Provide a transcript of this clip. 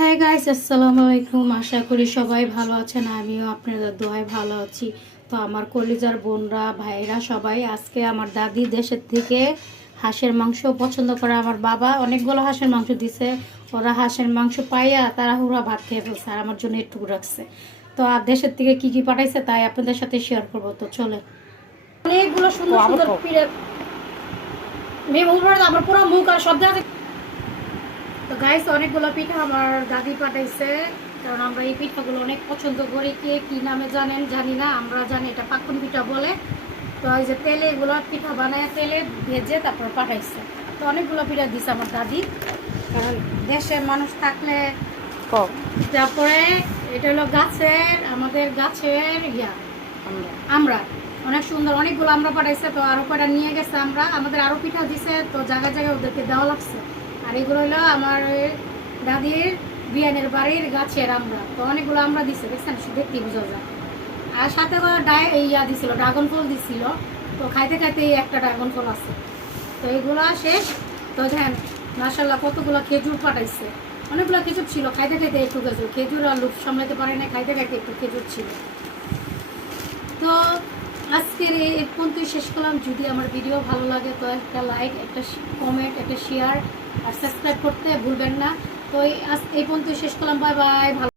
হ্যাঁ গাইস, আসসালামু আলাইকুম। আশা করি সবাই ভালো আছেন, আমিও আপনাদের দোয়ায় ভালো আছি। তো আমার কলিজার বোনরা ভাইরা সবাই, আজকে আমার দাদি দেশের থেকে হাঁসের মাংস পছন্দ করে। আমার বাবা অনেকগুলো হাঁসের মাংস দিছে, ওরা হাঁসের মাংস পাইয়া তাড়াহুড়া ভাত খেয়ে ফেলছে আর আমার জন্য একটু রাখছে। তো আর দেশের থেকে কি কি পাঠাইছে তাই আপনাদের সাথে শেয়ার করবো। তো চলে অনেকগুলো সুন্দর সুন্দর পিড়ে মেয়ে মুখ আমার পুরো মুখ আর সব জায়গায়। তো গাইস, অনেকগুলো পিঠা আমার দাদি পাঠাইছে, কারণ আমরা এই পিঠাগুলো অনেক পছন্দ করি। কে কি নামে জানেন জানি না, আমরা জানি এটা পাকুন পিঠা বলে। তো এই যে তেলে এগুলো পিঠা বানায়, তেলে ভেজে তারপর পাঠাইছে। তো অনেকগুলো পিঠা দিছে আমার দাদি, কারণ দেশের মানুষ থাকলে। তারপরে এটা হলো গাছের, আমাদের গাছের আমরা অনেক সুন্দর অনেকগুলো আমরা পাঠাইছে। তো আরো কয়টা নিয়ে গেছে, আমরা আমাদের আরো পিঠা দিছে, তো জায়গায় জায়গায় ওদেরকে দেওয়া লাগছে। আর এগুলো হলো আমার দাদির বিয়ানের বাড়ির গাছের আমরা। তো অনেকগুলো আমরা দিছে, দেখছেন, দেখতেই বোঝা যায়। আর সাথে ইয়া দিছিল, ড্রাগন ফল দিছিল। তো খাইতে খাইতে এই একটা ড্রাগন ফল আছে। তো এগুলো শেষ। তো দেখেন মাশাআল্লাহ কতগুলো খেজুর পাঠাইছে, অনেকগুলো খেজুর ছিল। খাইতে খাইতে একটু খেজুর আর লুপ সামলাতে পারে না, খাইতে খাইতে একটু খেজুর ছিল। তো আজকের এই পর্যন্তই শেষ করলাম। যদি আমার ভিডিও ভালো লাগে তো একটা লাইক, একটা কমেন্ট, একটা শেয়ার আর সাবস্ক্রাইব করতে ভুলবেন না। তো এই পর্যন্তই শেষ করলাম। Bye bye. ভালো।